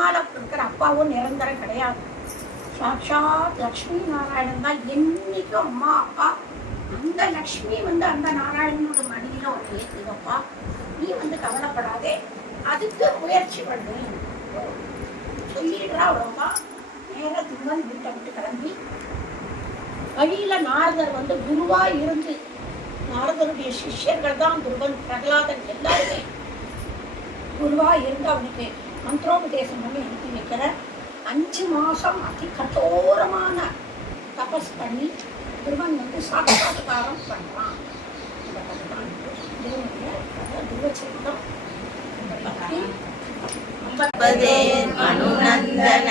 பின்னால இருக்கிற அப்பாவும் நிரந்தரம் கிடையாது. சாட்சாத் லக்ஷ்மி நாராயணன் தான் என்னைக்கும் அம்மா அப்பா. அந்த லக்ஷ்மி அந்த நாராயணனோட மடியில ஒரு ஏற்றுதப்பா, நீ கவலைப்படாதே, அதுக்கு முயற்சி பண்ணு சொல்லிடுறா. அவ்வளோவா நேர திருமன் வீட்டை விட்டு கிளம்பி வழியில நாரதர் குருவா இருந்து, நாரதருடைய சிஷ்யர்கள் தான் துருவன், பிரகலாதன் எல்லாருமே குருவா இருந்து அவனுக்கு மந்திரோபதேசம் பண்ணி அனுப்பி வைக்கிற. 5 மாசம் அதி கட்டோரமான தபஸ் பண்ணி துருவன் சாட்சாத்காரம் பண்றான். அனுநந்தன